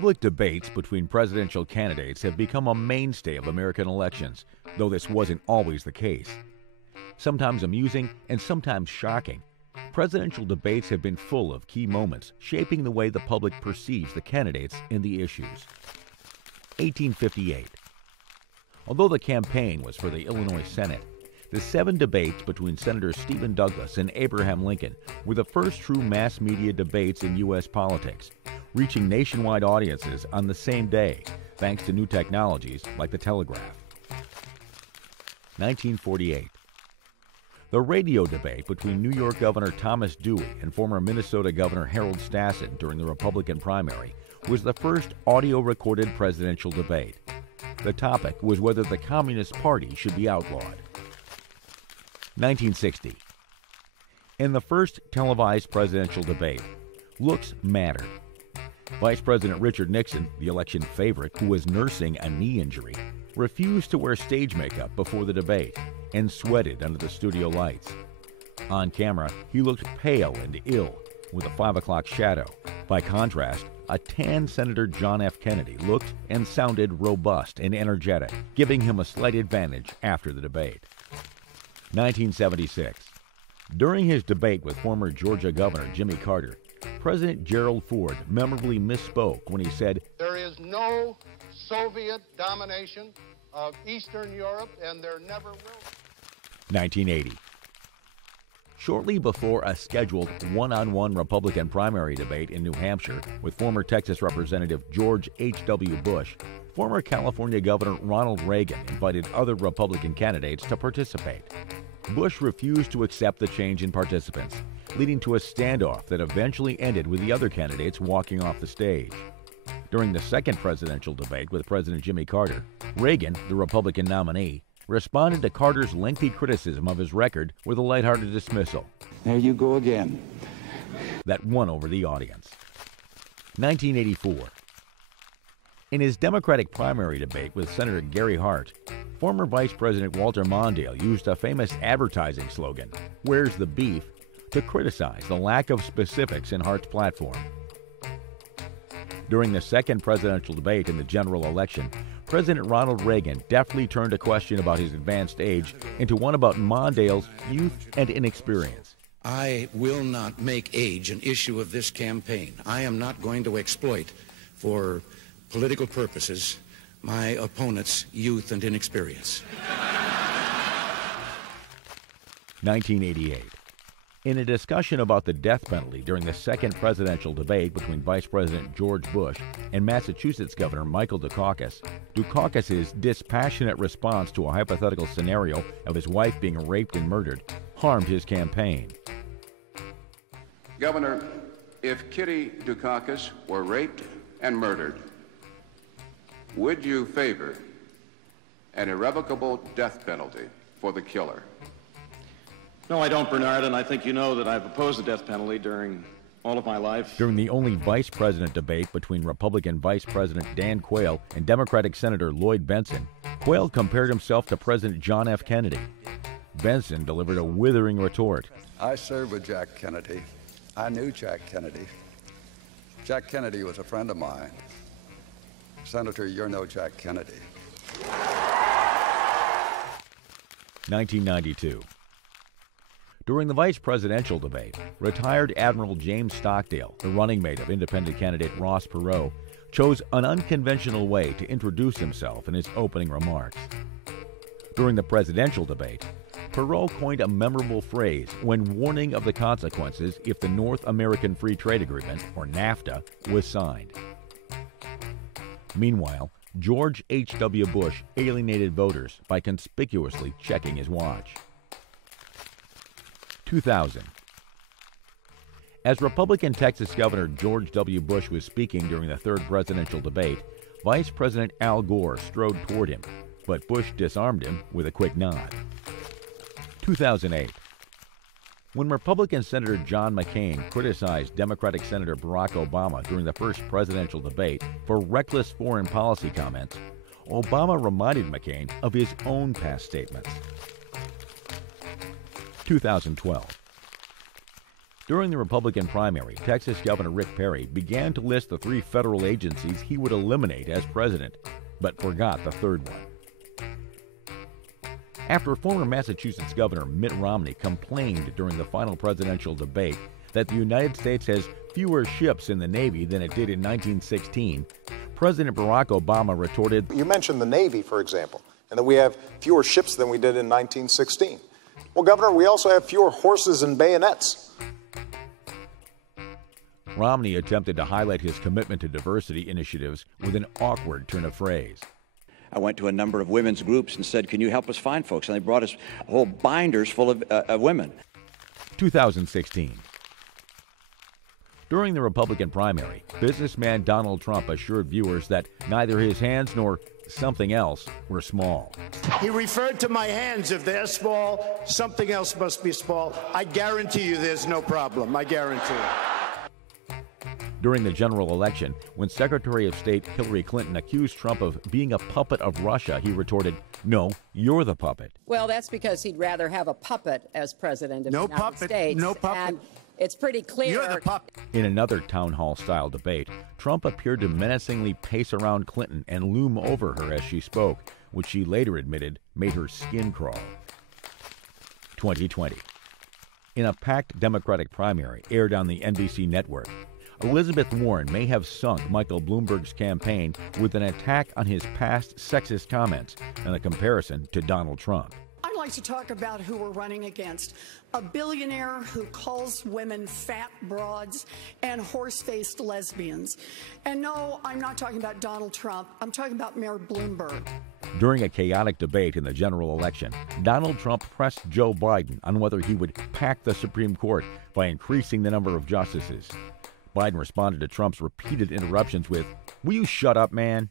Public debates between presidential candidates have become a mainstay of American elections, though this wasn't always the case. Sometimes amusing and sometimes shocking, presidential debates have been full of key moments shaping the way the public perceives the candidates and the issues. 1858. Although the campaign was for the Illinois Senate, the 7 debates between Senators Stephen Douglas and Abraham Lincoln were the first true mass media debates in U.S. politics, reaching nationwide audiences on the same day, thanks to new technologies like the telegraph. 1948. The radio debate between New York Governor Thomas Dewey and former Minnesota Governor Harold Stassen during the Republican primary was the first audio-recorded presidential debate. The topic was whether the Communist Party should be outlawed. 1960. In the first televised presidential debate, looks mattered. Vice President Richard Nixon, the election favorite who was nursing a knee injury, refused to wear stage makeup before the debate and sweated under the studio lights. On camera, he looked pale and ill, with a 5 o'clock shadow. By contrast, a tan Senator John F. Kennedy looked and sounded robust and energetic, giving him a slight advantage after the debate. 1976. During his debate with former Georgia Governor Jimmy Carter, President Gerald Ford memorably misspoke when he said, "There is no Soviet domination of Eastern Europe, and there never will be." 1980. Shortly before a scheduled one-on-one Republican primary debate in New Hampshire with former Texas Representative George H.W. Bush, former California Governor Ronald Reagan invited other Republican candidates to participate. Bush refused to accept the change in participants, leading to a standoff that eventually ended with the other candidates walking off the stage. During the second presidential debate with President Jimmy Carter, Reagan, the Republican nominee, responded to Carter's lengthy criticism of his record with a lighthearted dismissal. "There you go again." That won over the audience. 1984. In his Democratic primary debate with Senator Gary Hart, former Vice President Walter Mondale used a famous advertising slogan, "Where's the beef?" to criticize the lack of specifics in Hart's platform. During the second presidential debate in the general election, President Ronald Reagan deftly turned a question about his advanced age into one about Mondale's youth and inexperience. "I will not make age an issue of this campaign. I am not going to exploit, for political purposes, my opponent's youth and inexperience." 1988. In a discussion about the death penalty during the second presidential debate between Vice President George Bush and Massachusetts Governor Michael Dukakis, Dukakis's dispassionate response to a hypothetical scenario of his wife being raped and murdered harmed his campaign. "Governor, if Kitty Dukakis were raped and murdered, would you favor an irrevocable death penalty for the killer?" No, I don't, Bernard, and I think you know that I've opposed the death penalty during all of my life. During the only vice president debate between Republican Vice President Dan Quayle and Democratic Senator Lloyd Bentsen, Quayle compared himself to President John F. Kennedy. Bentsen delivered a withering retort. "I served with Jack Kennedy. I knew Jack Kennedy. Jack Kennedy was a friend of mine. Senator, you're no Jack Kennedy." 1992. During the vice presidential debate, retired Admiral James Stockdale, the running mate of independent candidate Ross Perot, chose an unconventional way to introduce himself in his opening remarks. During the presidential debate, Perot coined a memorable phrase when warning of the consequences if the North American Free Trade Agreement, or NAFTA, was signed. Meanwhile, George H.W. Bush alienated voters by conspicuously checking his watch. 2000. As Republican Texas Governor George W. Bush was speaking during the third presidential debate, Vice President Al Gore strode toward him, but Bush disarmed him with a quick nod. 2008. When Republican Senator John McCain criticized Democratic Senator Barack Obama during the first presidential debate for reckless foreign policy comments, Obama reminded McCain of his own past statements. 2012. During the Republican primary, Texas Governor Rick Perry began to list the 3 federal agencies he would eliminate as president, but forgot the third one. After former Massachusetts Governor Mitt Romney complained during the final presidential debate that the United States has fewer ships in the Navy than it did in 1916, President Barack Obama retorted, "You mentioned the Navy, for example, and that we have fewer ships than we did in 1916. Well, Governor, we also have fewer horses and bayonets." Romney attempted to highlight his commitment to diversity initiatives with an awkward turn of phrase. I went to a number of women's groups and said, "Can you help us find folks?" And they brought us whole binders full of women. 2016. During the Republican primary, businessman Donald Trump assured viewers that neither his hands nor something else were small. He referred to my hands. If they're small, something else must be small. I guarantee you there's no problem. I guarantee it. During the general election, when Secretary of State Hillary Clinton accused Trump of being a puppet of Russia, he retorted, "No, you're the puppet." Well, that's because he'd rather have a puppet as president of the United States. No puppet. And it's pretty clear. You're the puppet. In another town hall-style debate, Trump appeared to menacingly pace around Clinton and loom over her as she spoke, which she later admitted made her skin crawl. 2020. In a packed Democratic primary aired on the NBC network, Elizabeth Warren may have sunk Michael Bloomberg's campaign with an attack on his past sexist comments and a comparison to Donald Trump. I'd like to talk about who we're running against. A billionaire who calls women fat broads and horse-faced lesbians. And no, I'm not talking about Donald Trump. I'm talking about Mayor Bloomberg. During a chaotic debate in the general election, Donald Trump pressed Joe Biden on whether he would pack the Supreme Court by increasing the number of justices. Biden responded to Trump's repeated interruptions with, "Will you shut up, man?"